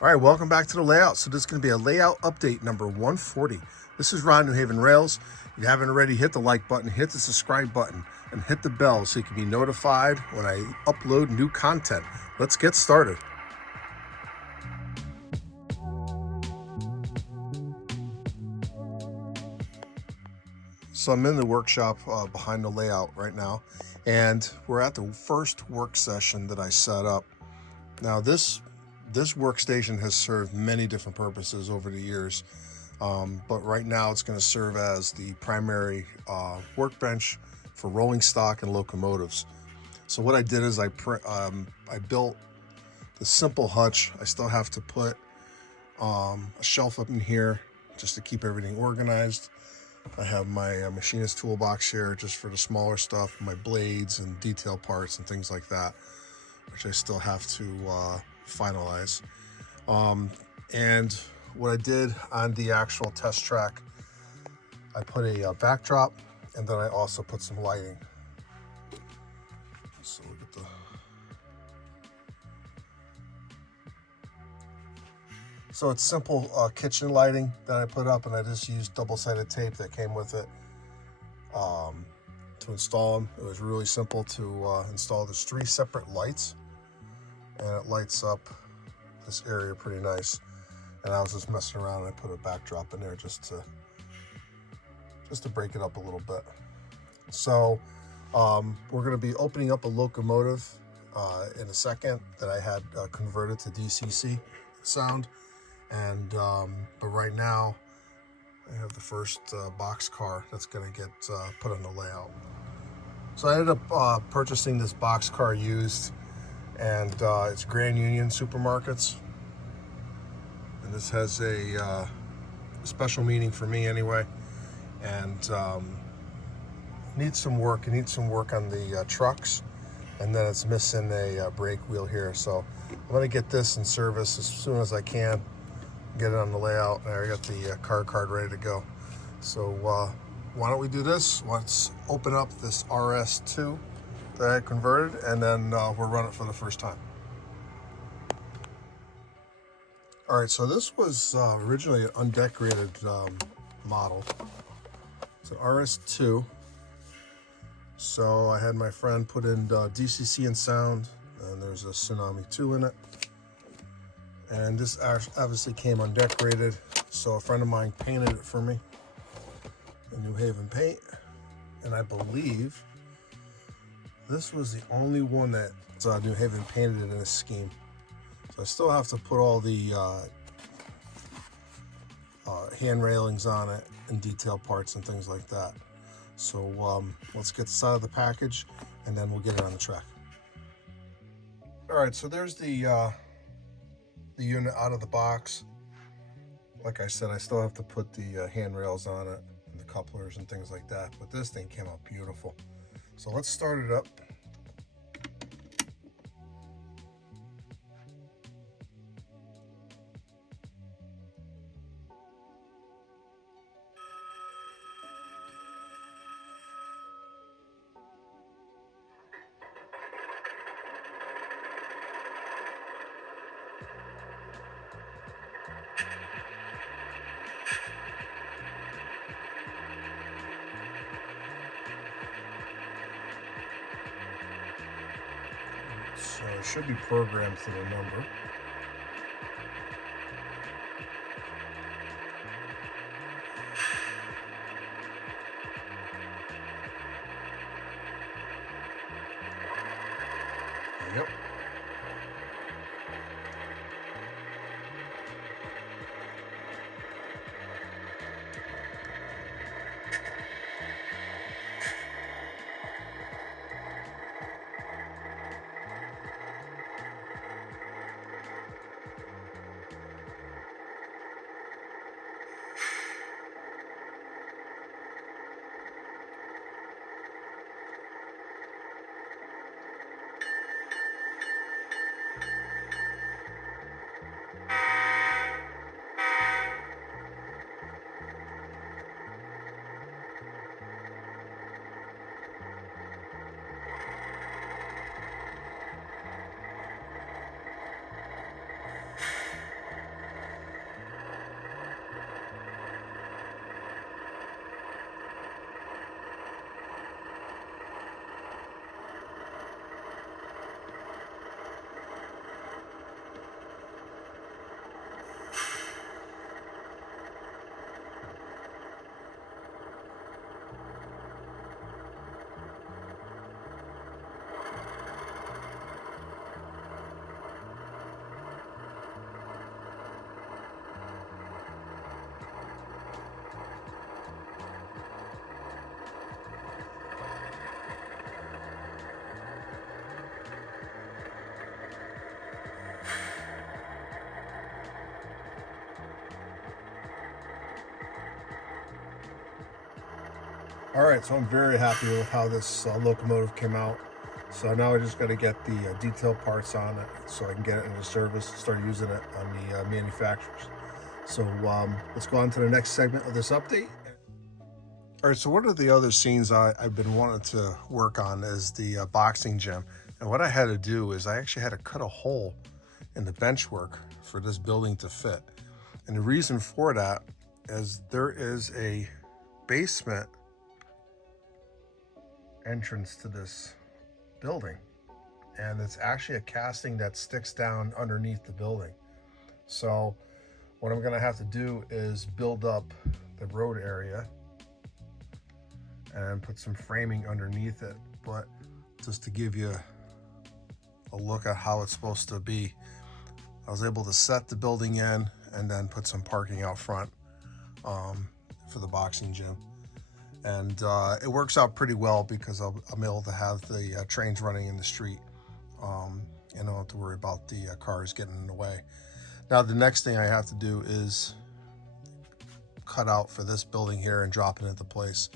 All right, welcome back to the layout. So this is going to be a layout update number 140. This is Ron New Haven Rails. If you haven't already, hit the like button, hit the subscribe button, and hit the bell so you can be notified when I upload new content. Let's get started. So I'm in the workshop behind the layout right now, and we're at the first work session that I set up. Now this workstation has served many different purposes over the years, but right now it's going to serve as the primary workbench for rolling stock and locomotives. So what I did is I built the simple hutch. I still have to put a shelf up in here just to keep everything organized. I have my machinist toolbox here just for the smaller stuff, my blades and detail parts and things like that, which I still have to finalize. And what I did on the actual test track, I put a backdrop, and then I also put some lighting. So look at So it's simple kitchen lighting that I put up, and I just used double-sided tape that came with it to install them. It was really simple to install. There's 3 separate lights, and it lights up this area pretty nice. And I was just messing around, and I put a backdrop in there just to break it up a little bit. So we're going to be opening up a locomotive in a second that I had converted to DCC sound. And but right now I have the first box car that's going to get put on the layout. So I ended up purchasing this box car used, and it's Grand Union Supermarkets, and this has a special meaning for me anyway, and needs some work. It needs some work on the trucks, and then it's missing a brake wheel here. So I'm going to get this in service as soon as I can, get it on the layout. I already got the car card ready to go. So why don't we do this? Let's open up this RS2 that I converted, and then we'll run it for the first time. All right, so this was originally an undecorated model. It's an RS2. So I had my friend put in DCC and sound, and there's a Tsunami 2 in it. And this obviously came undecorated, so a friend of mine painted it for me in New Haven paint. And I believe this was the only one that New Haven painted in this scheme. So I still have to put all the hand railings on it and detail parts and things like that. So let's get this out of the package, and then we'll get it on the track. All right, so there's the unit out of the box. Like I said, I still have to put the handrails on it and the couplers and things like that, but this thing came out beautiful. So let's start it up. So it should be programmed to the number. Yep. All right, so I'm very happy with how this locomotive came out. So now I just got to get the detail parts on it so I can get it into service and start using it on the manufacturers. So let's go on to the next segment of this update. All right, so one of the other scenes I've been wanting to work on is the boxing gym. And what I had to do is I actually had to cut a hole in the benchwork for this building to fit. And the reason for that is there is a basement entrance to this building, and it's actually a casting that sticks down underneath the building. So what I'm gonna have to do is build up the road area and put some framing underneath it. But just to give you a look at how it's supposed to be, I was able to set the building in and then put some parking out front for the boxing gym. And it works out pretty well because I'm able to have the trains running in the street. You don't have to worry about the cars getting in the way. Now, the next thing I have to do is cut out for this building here and drop it into place.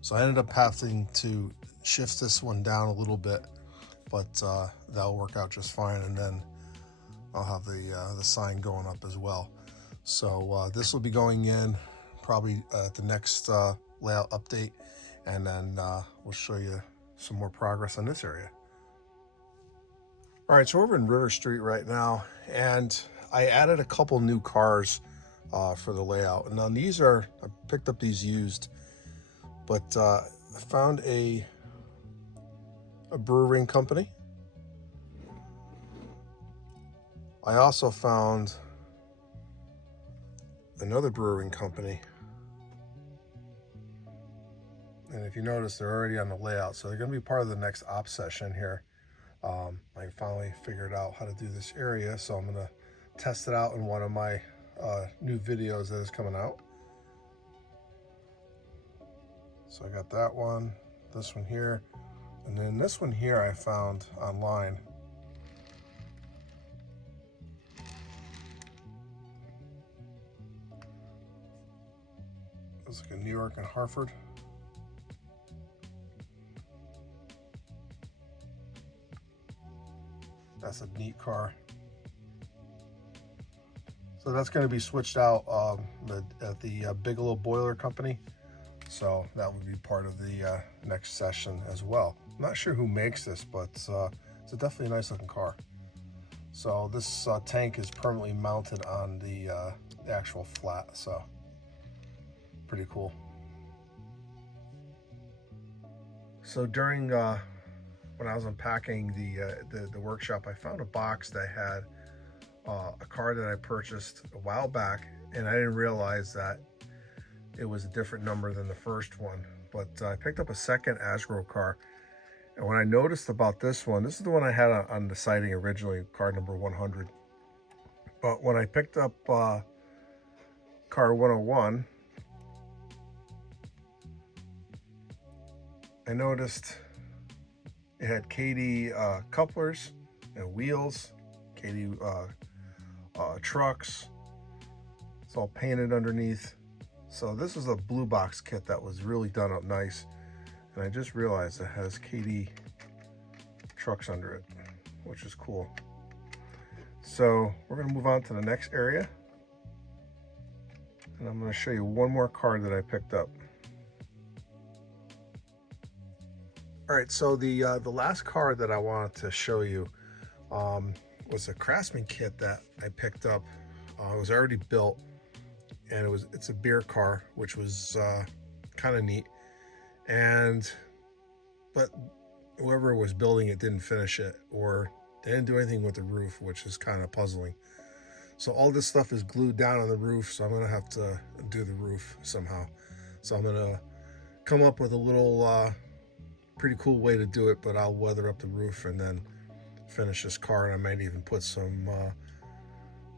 So I ended up having to shift this one down a little bit, but that'll work out just fine. And then I'll have the sign going up as well. So this will be going in probably at the next layout update, and then we'll show you some more progress on this area. All right, so we're in River Street right now, and I added a couple new cars for the layout. Now these I picked up these used, but I found a brewing company. I also found another brewing company. And if you notice, they're already on the layout, so they're going to be part of the next ops session here. I finally figured out how to do this area, so I'm going to test it out in one of my new videos that is coming out. So I got that one, this one here, and then this one here I found online. It's like a New York and Hartford. That's a neat car. So that's going to be switched out at the Bigelow Boiler Company. So that would be part of the next session as well. I'm not sure who makes this, but it's definitely a nice looking car. So this tank is permanently mounted on the actual flat, so pretty cool. So during when I was unpacking the workshop, I found a box that had a car that I purchased a while back, and I didn't realize that it was a different number than the first one. But I picked up a second Asgrow car, and when I noticed about this one, this is the one I had on the sighting originally, car number 100. But when I picked up car 101, I noticed it had Kadee couplers and wheels, Kadee trucks. It's all painted underneath. So this is a blue box kit that was really done up nice. And I just realized it has Kadee trucks under it, which is cool. So we're gonna move on to the next area. And I'm gonna show you one more car that I picked up. All right, so the last car that I wanted to show you was a Craftsman kit that I picked up. It was already built, and it's a beer car, which was kind of neat. But whoever was building it didn't finish it, or they didn't do anything with the roof, which is kind of puzzling. So all this stuff is glued down on the roof, so I'm gonna have to do the roof somehow. So I'm gonna come up with a little pretty cool way to do it, but I'll weather up the roof and then finish this car, and I might even put some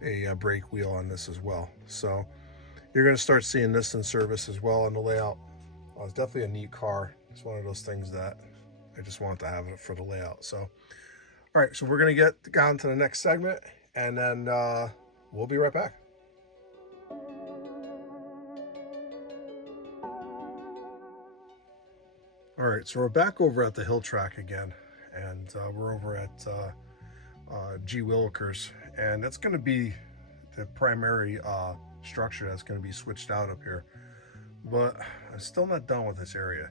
a brake wheel on this as well. So you're going to start seeing this in service as well on the layout. It's definitely a neat car. It's one of those things that I just want to have it for the layout. So all right, so we're going to get on to the next segment, and then we'll be right back. All right, so we're back over at the hill track again, and we're over at G. Willikers, and that's going to be the primary structure that's going to be switched out up here. But I'm still not done with this area.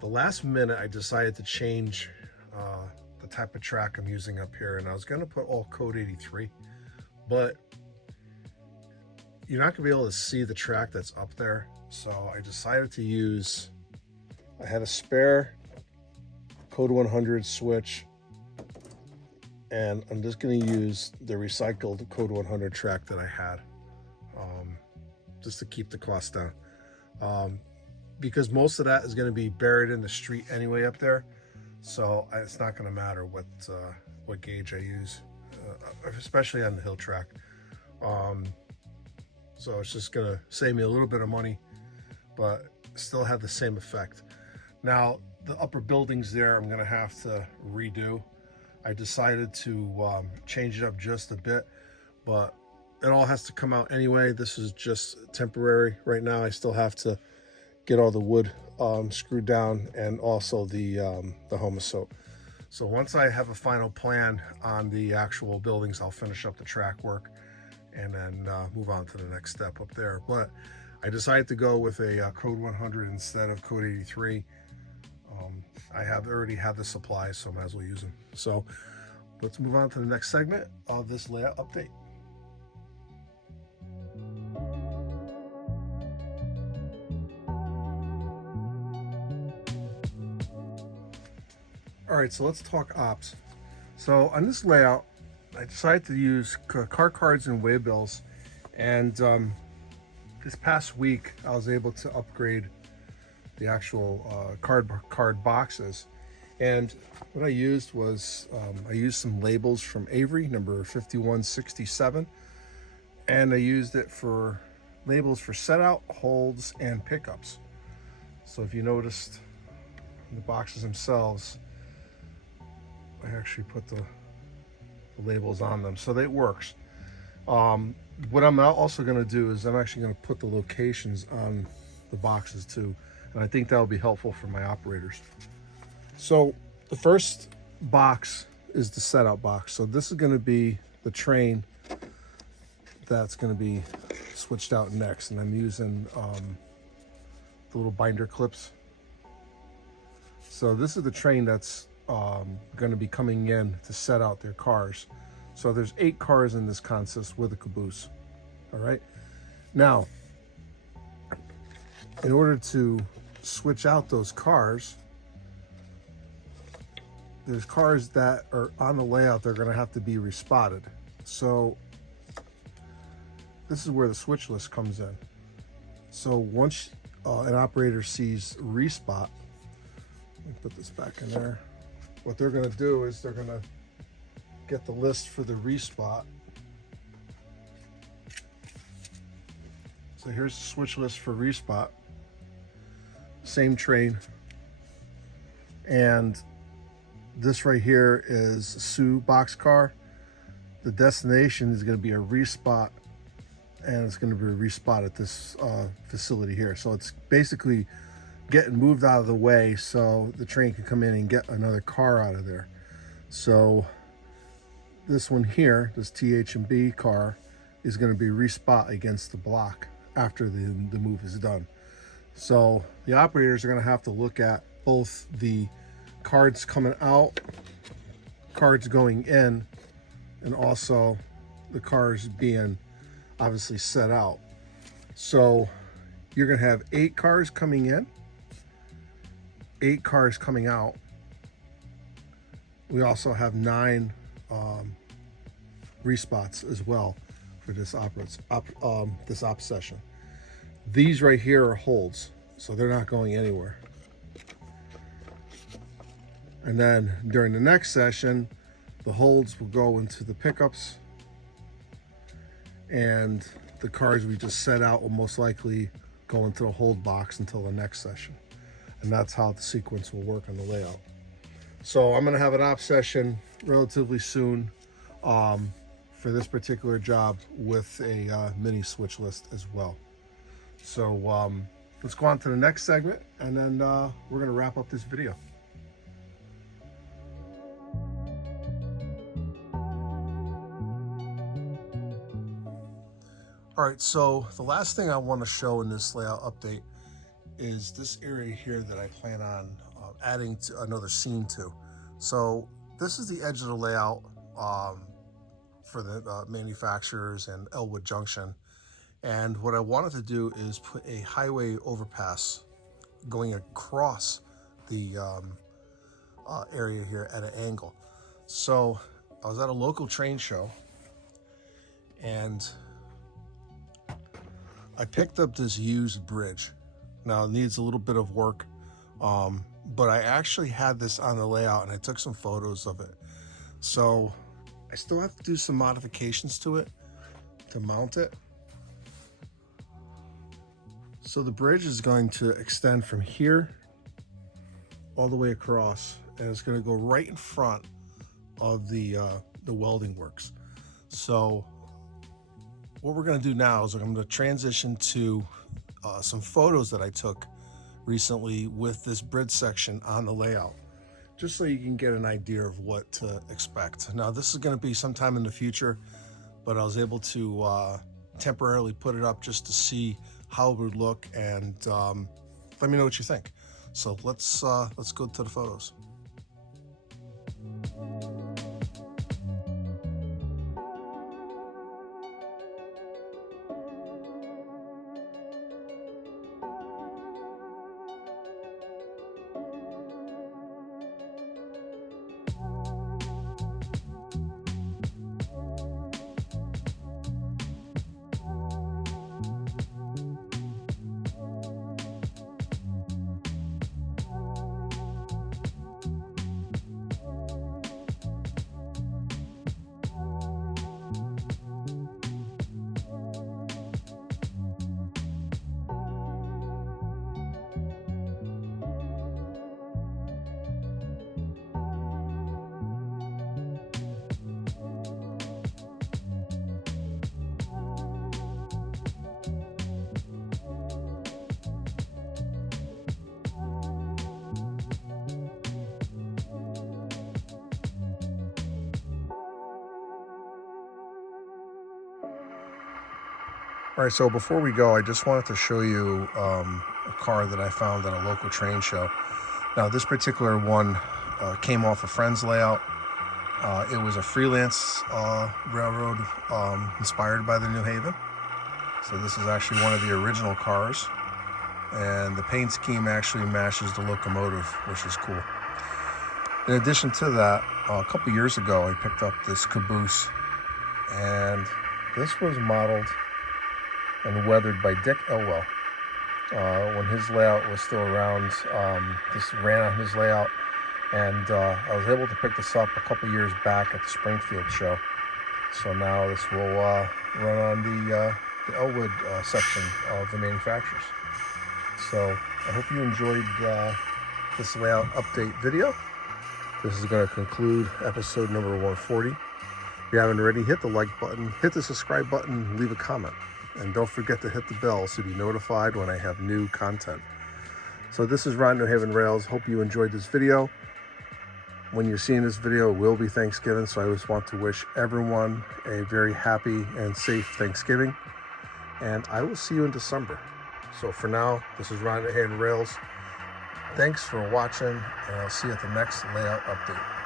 The last minute, I decided to change the type of track I'm using up here, and I was going to put all Code 83, but you're not going to be able to see the track that's up there, so I decided to use, I had a spare Code 100 switch, and I'm just going to use the recycled Code 100 track that I had, just to keep the cost down, because most of that is going to be buried in the street anyway up there, so it's not going to matter what gauge I use, especially on the hill track. So it's just going to save me a little bit of money, but still have the same effect. Now, the upper buildings there, I'm going to have to redo. I decided to change it up just a bit, but it all has to come out anyway. This is just temporary right now. I still have to get all the wood screwed down, and also the Homasote. So once I have a final plan on the actual buildings, I'll finish up the track work and then move on to the next step up there. But I decided to go with a Code 100 instead of Code 83. I already have the supplies, so I might as well use them. So let's move on to the next segment of this layout update. All right, so let's talk ops. So on this layout, I decided to use car cards and waybills, and this past week I was able to upgrade the actual card boxes. And what I used was I used some labels from Avery, number 5167, and I used it for labels for set out, holds, and pickups. So if you noticed, the boxes themselves, I actually put the labels on them, so that works. What I'm also going to do is I'm actually going to put the locations on the boxes too, and I think that will be helpful for my operators. So the first box is the setup box. So this is going to be the train that's going to be switched out next, and I'm using the little binder clips. So this is the train that's going to be coming in to set out their cars. So there's 8 cars in this consist with a caboose. All right. Now, in order to switch out those cars, there's cars that are on the layout, they're going to have to be respotted. So this is where the switch list comes in. So once an operator sees respot, let me put this back in there. What they're going to do is they're going to get the list for the respot. So here's the switch list for respot. Same train. And this right here is Sioux boxcar. The destination is going to be a respot, and it's going to be a respot at this facility here. So it's basically getting moved out of the way so the train can come in and get another car out of there. So this one here, this TH&B car, is going to be respot against the block after the move is done. So the operators are going to have to look at both the cards coming out, cards going in, and also the cars being obviously set out. So you're going to have 8 cars coming in, 8 cars coming out. We also have 9 respots as well for this op session. These right here are holds, so they're not going anywhere. And then during the next session, the holds will go into the pickups, and the cars we just set out will most likely go into the hold box until the next session. And that's how the sequence will work on the layout. So I'm going to have an op session relatively soon for this particular job with a mini switch list as well. So let's go on to the next segment, and then we're going to wrap up this video. All right, so the last thing I want to show in this layout update is this area here that I plan on adding to another scene to. So this is the edge of the layout for the manufacturers and Elwood Junction. And what I wanted to do is put a highway overpass going across the area here at an angle. So I was at a local train show, and I picked up this used bridge. Now it needs a little bit of work, but I actually had this on the layout and I took some photos of it. So I still have to do some modifications to it to mount it. So the bridge is going to extend from here all the way across, and it's going to go right in front of the welding works. So what we're going to do now is I'm going to transition to some photos that I took recently with this bridge section on the layout, just so you can get an idea of what to expect. Now this is going to be sometime in the future, but I was able to temporarily put it up just to see how it would look, and let me know what you think. So let's go to the photos. All right, so before we go, I just wanted to show you a car that I found at a local train show. Now, this particular one came off a friend's layout. It was a freelance railroad inspired by the New Haven. So this is actually one of the original cars. And the paint scheme actually matches the locomotive, which is cool. In addition to that, a couple years ago, I picked up this caboose. And this was modeled and weathered by Dick Elwell. When his layout was still around, this ran on his layout, and I was able to pick this up a couple years back at the Springfield show. So now this will run on the Elwood section of the manufacturers. So I hope you enjoyed this layout update video. This is going to conclude episode number 140. If you haven't already, hit the like button, hit the subscribe button, leave a comment. And don't forget to hit the bell so to be notified when I have new content. So this is Ron New Haven Rails. Hope you enjoyed this video. When you're seeing this video, it will be Thanksgiving, so I just want to wish everyone a very happy and safe Thanksgiving. And I will see you in December. So for now, this is Ron New Haven Rails. Thanks for watching, and I'll see you at the next layout update.